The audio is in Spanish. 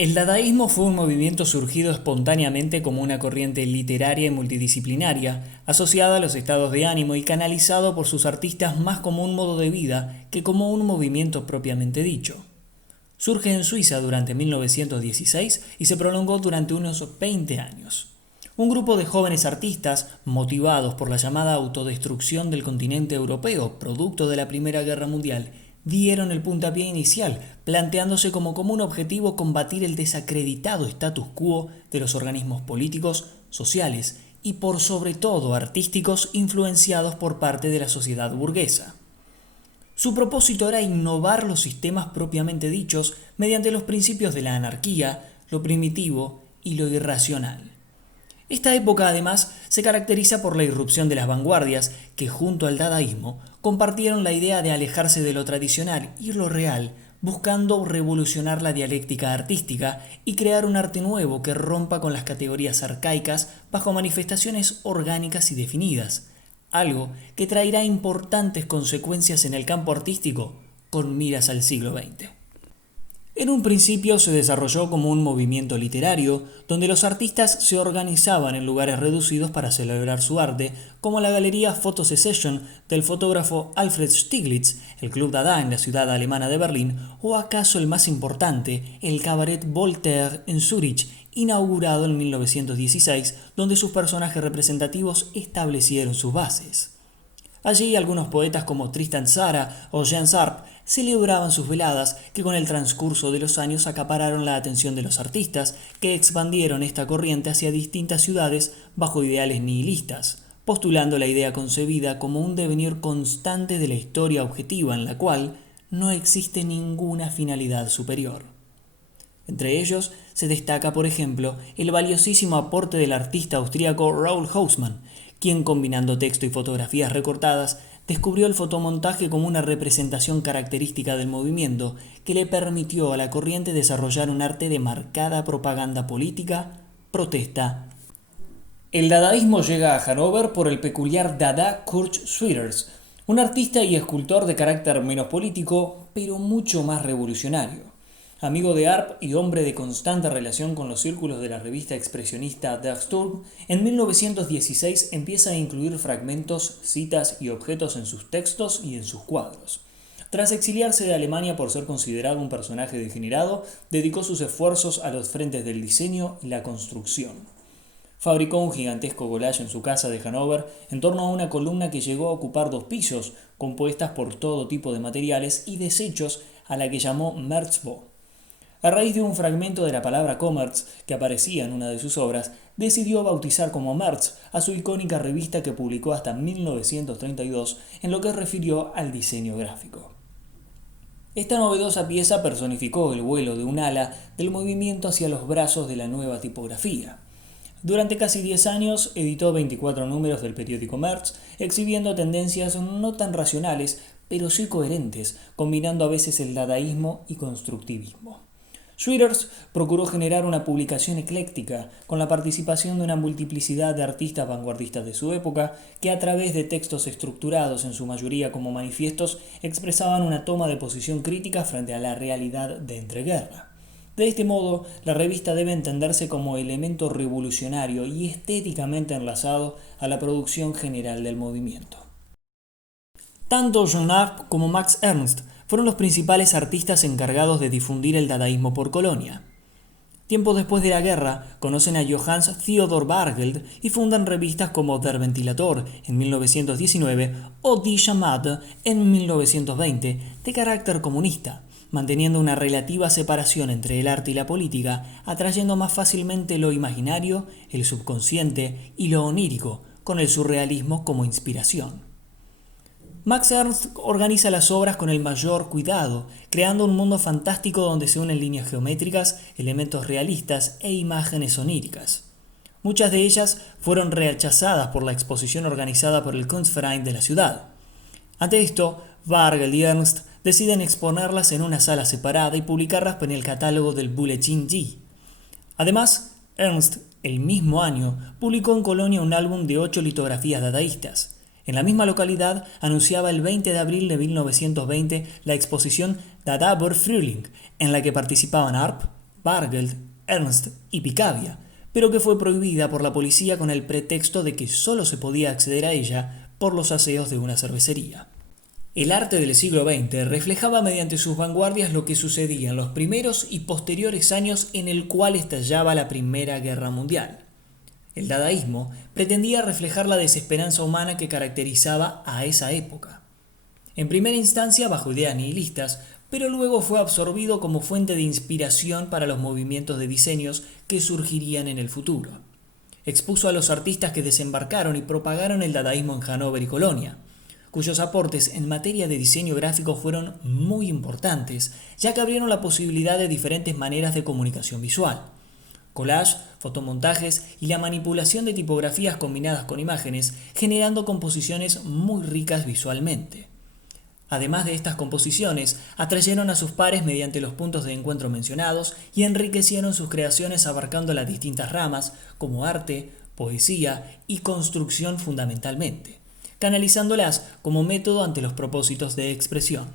El dadaísmo fue un movimiento surgido espontáneamente como una corriente literaria y multidisciplinaria, asociada a los estados de ánimo y canalizado por sus artistas más como un modo de vida que como un movimiento propiamente dicho. Surge en Suiza durante 1916 y se prolongó durante unos 20 años. Un grupo de jóvenes artistas, motivados por la llamada autodestrucción del continente europeo, producto de la Primera Guerra Mundial, dieron el puntapié inicial, planteándose como común objetivo combatir el desacreditado status quo de los organismos políticos, sociales y por sobre todo artísticos influenciados por parte de la sociedad burguesa. Su propósito era innovar los sistemas propiamente dichos mediante los principios de la anarquía, lo primitivo y lo irracional. Esta época además se caracteriza por la irrupción de las vanguardias que junto al dadaísmo compartieron la idea de alejarse de lo tradicional y lo real, buscando revolucionar la dialéctica artística y crear un arte nuevo que rompa con las categorías arcaicas bajo manifestaciones orgánicas y definidas, algo que traerá importantes consecuencias en el campo artístico con miras al siglo XX. En un principio se desarrolló como un movimiento literario, donde los artistas se organizaban en lugares reducidos para celebrar su arte, como la galería Photo Secession del fotógrafo Alfred Stieglitz, el Club Dada en la ciudad alemana de Berlín, o acaso el más importante, el Cabaret Voltaire en Zúrich, inaugurado en 1916, donde sus personajes representativos establecieron sus bases. Allí algunos poetas como Tristan Tzara o Jean Sarp celebraban sus veladas que con el transcurso de los años acapararon la atención de los artistas que expandieron esta corriente hacia distintas ciudades bajo ideales nihilistas, postulando la idea concebida como un devenir constante de la historia objetiva en la cual no existe ninguna finalidad superior. Entre ellos se destaca, por ejemplo, el valiosísimo aporte del artista austríaco Raoul Hausmann, quien combinando texto y fotografías recortadas descubrió el fotomontaje como una representación característica del movimiento que le permitió a la corriente desarrollar un arte de marcada propaganda política, protesta. El dadaísmo llega a Hannover por el peculiar Dada Kurt Schwitters, un artista y escultor de carácter menos político, pero mucho más revolucionario. Amigo de Arp y hombre de constante relación con los círculos de la revista expresionista Der Sturm, en 1916 empieza a incluir fragmentos, citas y objetos en sus textos y en sus cuadros. Tras exiliarse de Alemania por ser considerado un personaje degenerado, dedicó sus esfuerzos a los frentes del diseño y la construcción. Fabricó un gigantesco collage en su casa de Hannover en torno a una columna que llegó a ocupar 2 pisos, compuestas por todo tipo de materiales y desechos, a la que llamó Märzbo. A raíz de un fragmento de la palabra Commerz que aparecía en una de sus obras, decidió bautizar como März a su icónica revista que publicó hasta 1932 en lo que refirió al diseño gráfico. Esta novedosa pieza personificó el vuelo de un ala del movimiento hacia los brazos de la nueva tipografía. Durante casi 10 años editó 24 números del periódico März, exhibiendo tendencias no tan racionales, pero sí coherentes, combinando a veces el dadaísmo y constructivismo. Schwitters procuró generar una publicación ecléctica, con la participación de una multiplicidad de artistas vanguardistas de su época, que a través de textos estructurados en su mayoría como manifiestos, expresaban una toma de posición crítica frente a la realidad de entreguerra. De este modo, la revista debe entenderse como elemento revolucionario y estéticamente enlazado a la producción general del movimiento. Tanto Jean Arp como Max Ernst fueron los principales artistas encargados de difundir el dadaísmo por Colonia. Tiempo después de la guerra, conocen a Johannes Theodor Bargeld y fundan revistas como Der Ventilator en 1919 o Die Chamade en 1920, de carácter comunista, manteniendo una relativa separación entre el arte y la política, atrayendo más fácilmente lo imaginario, el subconsciente y lo onírico, con el surrealismo como inspiración. Max Ernst organiza las obras con el mayor cuidado, creando un mundo fantástico donde se unen líneas geométricas, elementos realistas e imágenes oníricas. Muchas de ellas fueron rechazadas por la exposición organizada por el Kunstverein de la ciudad. Ante esto, Bargeld y Ernst deciden exponerlas en una sala separada y publicarlas en el catálogo del Bulletin D. Además, Ernst, el mismo año, publicó en Colonia un álbum de 8 litografías dadaístas. En la misma localidad anunciaba el 20 de abril de 1920 la exposición Dada über Frühling, en la que participaban Arp, Bargeld, Ernst y Picabia, pero que fue prohibida por la policía con el pretexto de que solo se podía acceder a ella por los aseos de una cervecería. El arte del siglo XX reflejaba mediante sus vanguardias lo que sucedía en los primeros y posteriores años en el cual estallaba la Primera Guerra Mundial. El dadaísmo pretendía reflejar la desesperanza humana que caracterizaba a esa época. En primera instancia bajo ideas nihilistas, pero luego fue absorbido como fuente de inspiración para los movimientos de diseños que surgirían en el futuro. Expuso a los artistas que desembarcaron y propagaron el dadaísmo en Hannover y Colonia, cuyos aportes en materia de diseño gráfico fueron muy importantes, ya que abrieron la posibilidad de diferentes maneras de comunicación visual. Collage, fotomontajes y la manipulación de tipografías combinadas con imágenes, generando composiciones muy ricas visualmente. Además de estas composiciones, atrayeron a sus pares mediante los puntos de encuentro mencionados y enriquecieron sus creaciones abarcando las distintas ramas, como arte, poesía y construcción fundamentalmente, canalizándolas como método ante los propósitos de expresión.